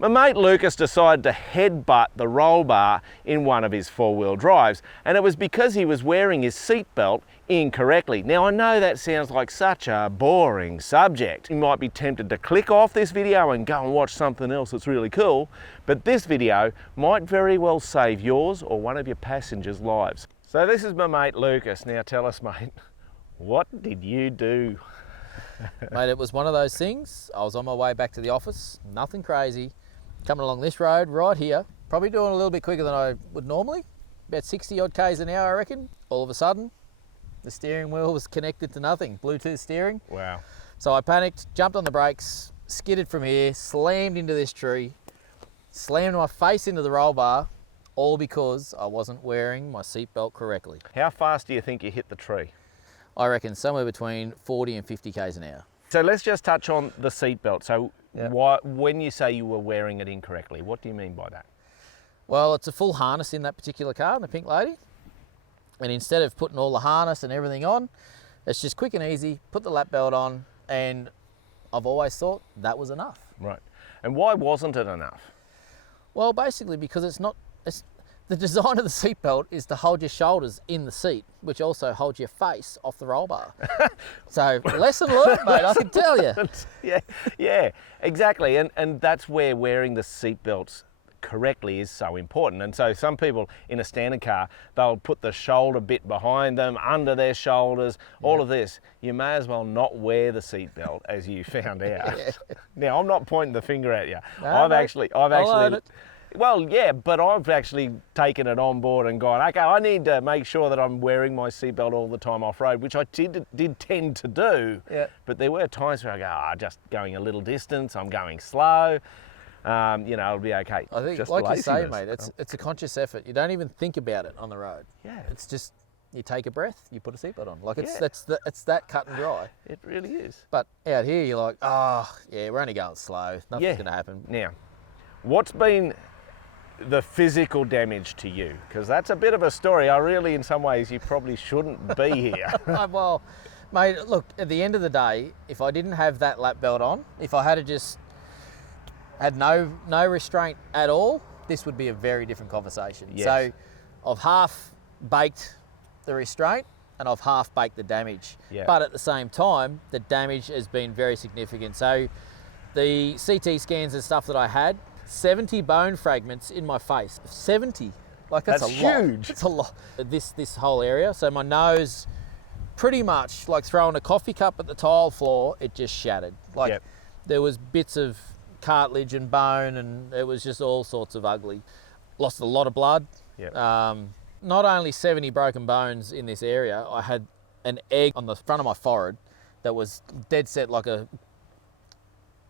My mate Lucas decided to headbutt the roll bar in one of his four-wheel drives, and it was because he was wearing his seatbelt incorrectly. Now I know that sounds like such a boring subject. You might be tempted to click off this video and go and watch something else that's really cool, but this video might very well save yours or one of your passengers' lives. So this is my mate Lucas. Now tell us, mate, what did you do? Mate, it was one of those things. I was on my way back to the office, nothing crazy. Coming along this road right here, probably doing a little bit quicker than I would normally, about 60 odd Ks an hour, I reckon. All of a sudden, the steering wheel was connected to nothing, Bluetooth steering. Wow. So I panicked, jumped on the brakes, skidded from here, slammed into this tree, slammed my face into the roll bar, all because I wasn't wearing my seatbelt correctly. How fast do you think you hit the tree? I reckon somewhere between 40 and 50 Ks an hour. So let's just touch on the seatbelt. So Yeah. when you say you were wearing it incorrectly, what do you mean by that? Well, it's a full harness in that particular car, the Pink Lady. And instead of putting all the harness and everything on, it's just quick and easy, put the lap belt on, and I've always thought that was enough. Right. And why wasn't it enough? Well, basically because the design of the seatbelt is to hold your shoulders in the seat, which also holds your face off the roll bar. So lesson learned, mate, I can tell you. Yeah, exactly. And that's where wearing the seatbelts correctly is so important. And so some people in a standard car, they'll put the shoulder bit behind them, under their shoulders, all of this. You may as well not wear the seatbelt, as you found out. Yeah. Now, I'm not pointing the finger at you. No, I've mate, actually I'll own it. well, yeah, but I've actually taken it on board and gone, okay, I need to make sure that I'm wearing my seatbelt all the time off-road, which I did tend to do. Yeah. But there were times where I go, just going a little distance, I'm going slow, it'll be okay. I think, Just like you say, laziness. mate, it's a conscious effort. You don't even think about it on the road. Yeah. It's just, you take a breath, you put a seatbelt on. Like, Yeah. it's that cut and dry. It really is. But out here, you're like, oh, yeah, we're only going slow. Nothing's Yeah. going to happen. Now, what's been the physical damage to you? Because that's a bit of a story. In some ways, you probably shouldn't be here. Well, mate, look, at the end of the day, if I didn't have that lap belt on, if I had just had no restraint at all, this would be a very different conversation. Yes. So I've half baked the restraint and I've half baked the damage. Yeah. But at the same time, the damage has been very significant. So the CT scans and stuff that I had, 70 bone fragments in my face. 70. Like that's a lot. huge. It's a lot. This whole area. So my nose, pretty much like throwing a coffee cup at the tile floor, it just shattered. Like Yep. there was bits of cartilage and bone, and it was just all sorts of ugly. Lost a lot of blood. Yep. Not only 70 broken bones in this area, I had an egg on the front of my forehead that was dead set like a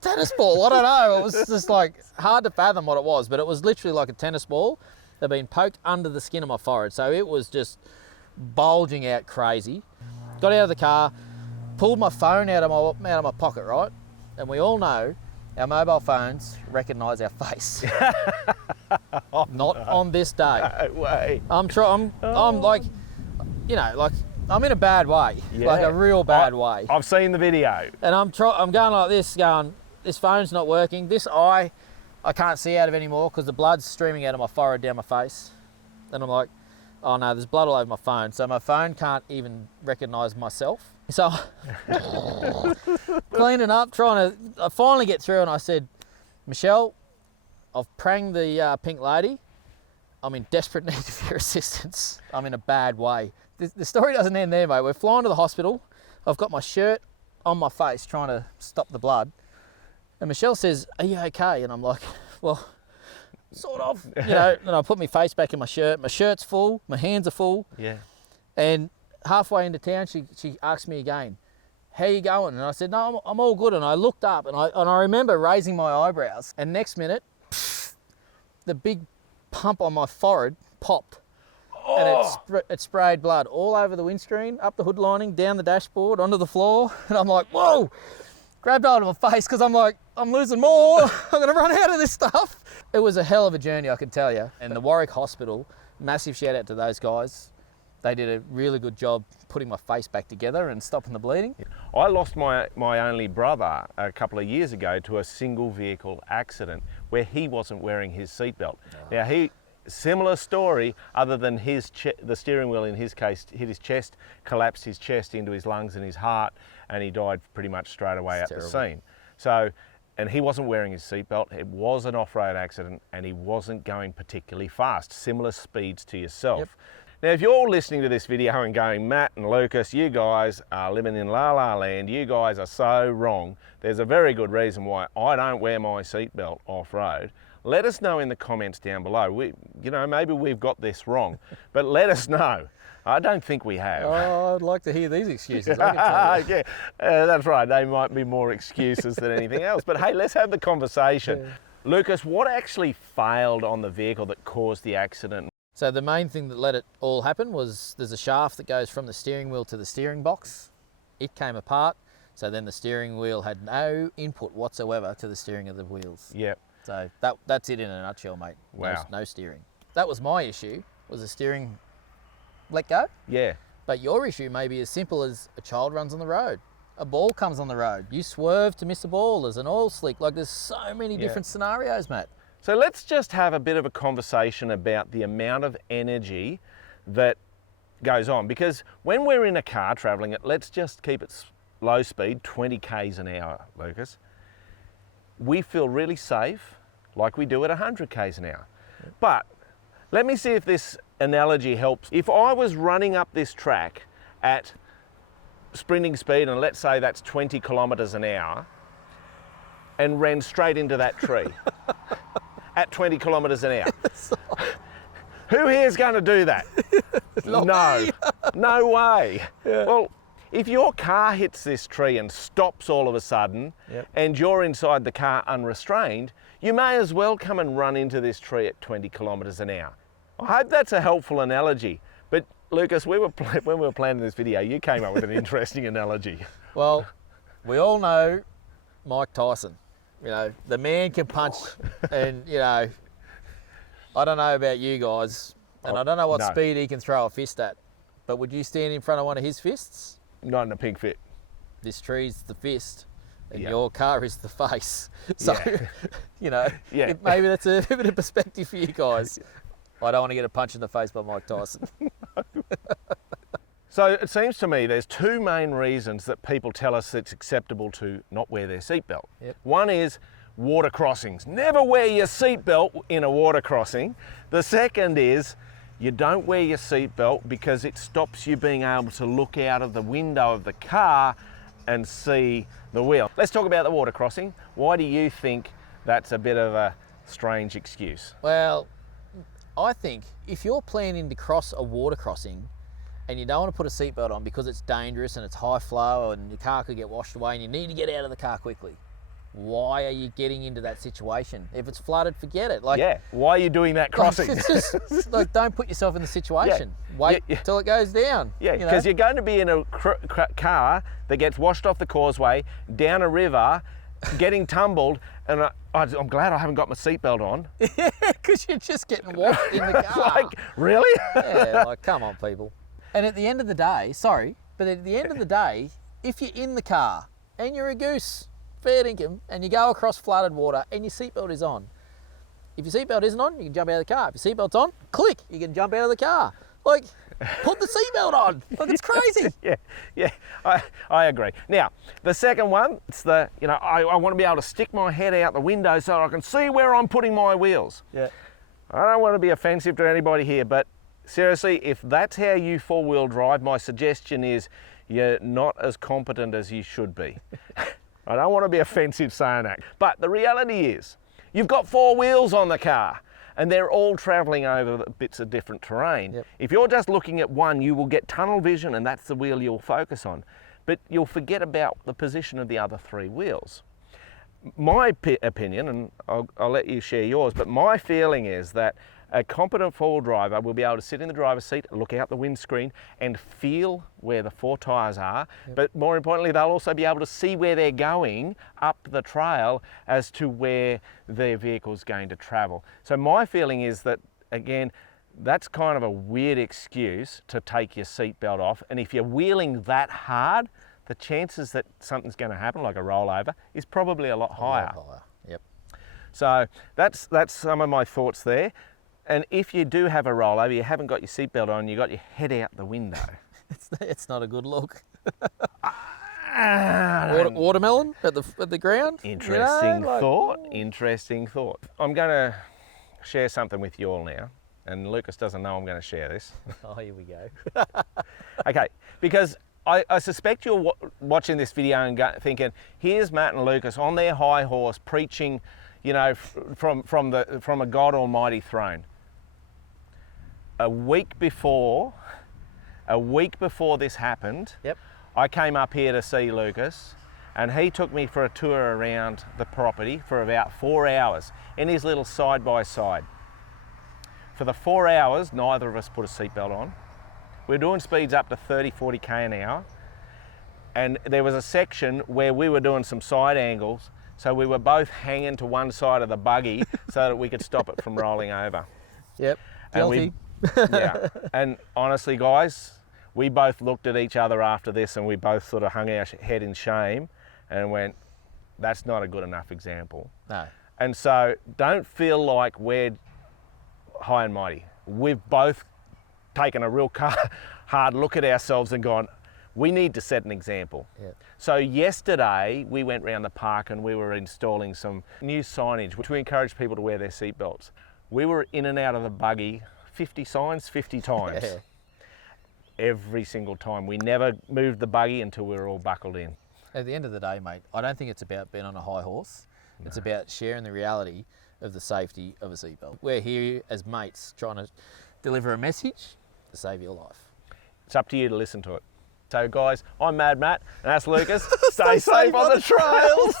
tennis ball. I don't know. It was just like hard to fathom what it was, but it was literally like a tennis ball that had been poked under the skin of my forehead. So it was just bulging out crazy. Got out of the car, pulled my phone out of my pocket, right? And we all know our mobile phones recognise our face. Not on this day. No way. I'm like, like I'm in a bad way, like a real bad way. I've seen the video. And I'm going like this, going, this phone's not working. This eye, I can't see out of anymore because the blood's streaming out of my forehead down my face. And I'm like, oh no, there's blood all over my phone. So my phone can't even recognise myself. So cleaning up, I finally get through, and I said, Michelle, I've pranged the Pink Lady. I'm in desperate need of your assistance. I'm in a bad way. The story doesn't end there, mate. We're flying to the hospital. I've got my shirt on my face trying to stop the blood. And Michelle says, are you okay? And I'm like, well, sort of. And I put my face back in my shirt. My shirt's full. My hands are full. Yeah. And halfway into town, she asked me again, how you going? And I said, no, I'm all good. And I looked up, and I remember raising my eyebrows. And next minute, the big pump on my forehead popped. Oh. And it sprayed blood all over the windscreen, up the hood lining, down the dashboard, onto the floor. And I'm like, whoa! Grabbed hold of my face because I'm like, I'm losing more. I'm going to run out of this stuff. It was a hell of a journey, I can tell you. And the Warwick Hospital, massive shout out to those guys. They did a really good job putting my face back together and stopping the bleeding. I lost my only brother a couple of years ago to a single vehicle accident where he wasn't wearing his seatbelt. Now, similar story, other than the steering wheel in his case hit his chest, collapsed his chest into his lungs and his heart, and he died pretty much straight away at the scene. So, and he wasn't wearing his seatbelt. It was an off-road accident, and he wasn't going particularly fast. Similar speeds to yourself. Yep. Now, if you're listening to this video and going, Matt and Lucas, you guys are living in la la land, you guys are so wrong, there's a very good reason why I don't wear my seatbelt off-road. Let us know in the comments down below. Maybe we've got this wrong, but let us know. I don't think we have. Oh, I'd like to hear these excuses. I can tell you. Yeah, that's right. They might be more excuses than anything else. But hey, let's have the conversation. Yeah. Lucas, what actually failed on the vehicle that caused the accident? So the main thing that let it all happen was there's a shaft that goes from the steering wheel to the steering box. It came apart, so then the steering wheel had no input whatsoever to the steering of the wheels. Yep. So that's it in a nutshell, mate. Wow. No steering. That was my issue, was the steering let go. Yeah. But your issue may be as simple as a child runs on the road. A ball comes on the road. You swerve to miss a ball. There's an oil slick. Like, there's so many different scenarios, Matt. So let's just have a bit of a conversation about the amount of energy that goes on. Because when we're in a car traveling it, let's just keep it low speed, 20 k's an hour, Lucas. We feel really safe, like we do at 100 k's an hour. Yep. But let me see if this analogy helps. If I was running up this track at sprinting speed, and let's say that's 20 kilometers an hour, and ran straight into that tree at 20 kilometers an hour. Who here is going to do that? No, no way. Yeah. Well, if your car hits this tree and stops all of a sudden, and you're inside the car unrestrained, you may as well come and run into this tree at 20 kilometers an hour. I hope that's a helpful analogy. But Lucas, when we were planning this video, you came up with an interesting analogy. Well, we all know Mike Tyson. The man can punch, and I don't know about you guys, and I don't know what speed he can throw a fist at, but would you stand in front of one of his fists? Not in a pig fit. This tree's the fist, and your car is the face. So, maybe that's a bit of perspective for you guys. I don't want to get a punch in the face by Mike Tyson. So it seems to me there's two main reasons that people tell us it's acceptable to not wear their seatbelt. Yep. One is water crossings. Never wear your seatbelt in a water crossing. The second is you don't wear your seatbelt because it stops you being able to look out of the window of the car and see the wheel. Let's talk about the water crossing. Why do you think that's a bit of a strange excuse? Well, I think if you're planning to cross a water crossing and you don't want to put a seatbelt on because it's dangerous and it's high flow and your car could get washed away and you need to get out of the car quickly, why are you getting into that situation? If it's flooded, forget it. Why are you doing that crossing? It's just don't put yourself in the situation. Wait till it goes down. Yeah, because you're going to be in a car that gets washed off the causeway, down a river, getting tumbled, and I'm glad I haven't got my seatbelt on. Yeah, because you're just getting washed in the car. Really? Yeah, come on, people. And at the end of the day, if you're in the car and you're a goose, fair dinkum, and you go across flooded water and your seatbelt is on, if your seatbelt isn't on, you can jump out of the car. If your seatbelt's on, click, you can jump out of the car. Put the seatbelt on. It's crazy. Yeah, I agree. Now, the second one, it's I want to be able to stick my head out the window so I can see where I'm putting my wheels. Yeah. I don't want to be offensive to anybody here, but seriously, if that's how you four-wheel drive, my suggestion is you're not as competent as you should be. I don't want to be offensive saying that, but the reality is you've got four wheels on the car and they're all traveling over bits of different terrain. Yep. If you're just looking at one, you will get tunnel vision and that's the wheel you'll focus on, but you'll forget about the position of the other three wheels. My opinion, and I'll let you share yours, but my feeling is that a competent four-wheel driver will be able to sit in the driver's seat, look out the windscreen and feel where the four tyres are. Yep. But more importantly, they'll also be able to see where they're going up the trail as to where their vehicle's going to travel. So my feeling is that, again, that's kind of a weird excuse to take your seatbelt off. And if you're wheeling that hard, the chances that something's going to happen, like a rollover, is probably a lot higher. Yep. So that's some of my thoughts there. And if you do have a rollover, you haven't got your seatbelt on, you got your head out the window. It's not a good look. Ah, Watermelon at the ground. Interesting like- thought. Interesting thought. I'm going to share something with you all now, and Lucas doesn't know I'm going to share this. Oh, here we go. Okay, because I suspect you're watching this video and thinking, here's Matt and Lucas on their high horse preaching, you know, from a God Almighty throne. A week before this happened, Yep. I came up here to see Lucas, and he took me for a tour around the property for about 4 hours in his little side-by-side. For the 4 hours, neither of us put a seatbelt on. We were doing speeds up to 30, 40k an hour, and there was a section where we were doing some side angles, so we were both hanging to one side of the buggy so that we could stop it from rolling over. Yep. And Guilty. yeah, and honestly, guys, we both looked at each other after this, and we both sort of hung our head in shame and went, that's not a good enough example. No. And so don't feel like we're high and mighty. We've both taken a real hard look at ourselves and gone, we need to set an example. Yep. So yesterday we went round the park and we were installing some new signage which we encourage people to wear their seatbelts. We were in and out of the buggy 50 signs, 50 times. Yeah. Every single time. We never moved the buggy until we were all buckled in. At the end of the day, mate, I don't think it's about being on a high horse. No. It's about sharing the reality of the safety of a seatbelt. We're here as mates trying to deliver a message to save your life. It's up to you to listen to it. So guys, I'm Mad Matt, and that's Lucas. Stay safe on the trails.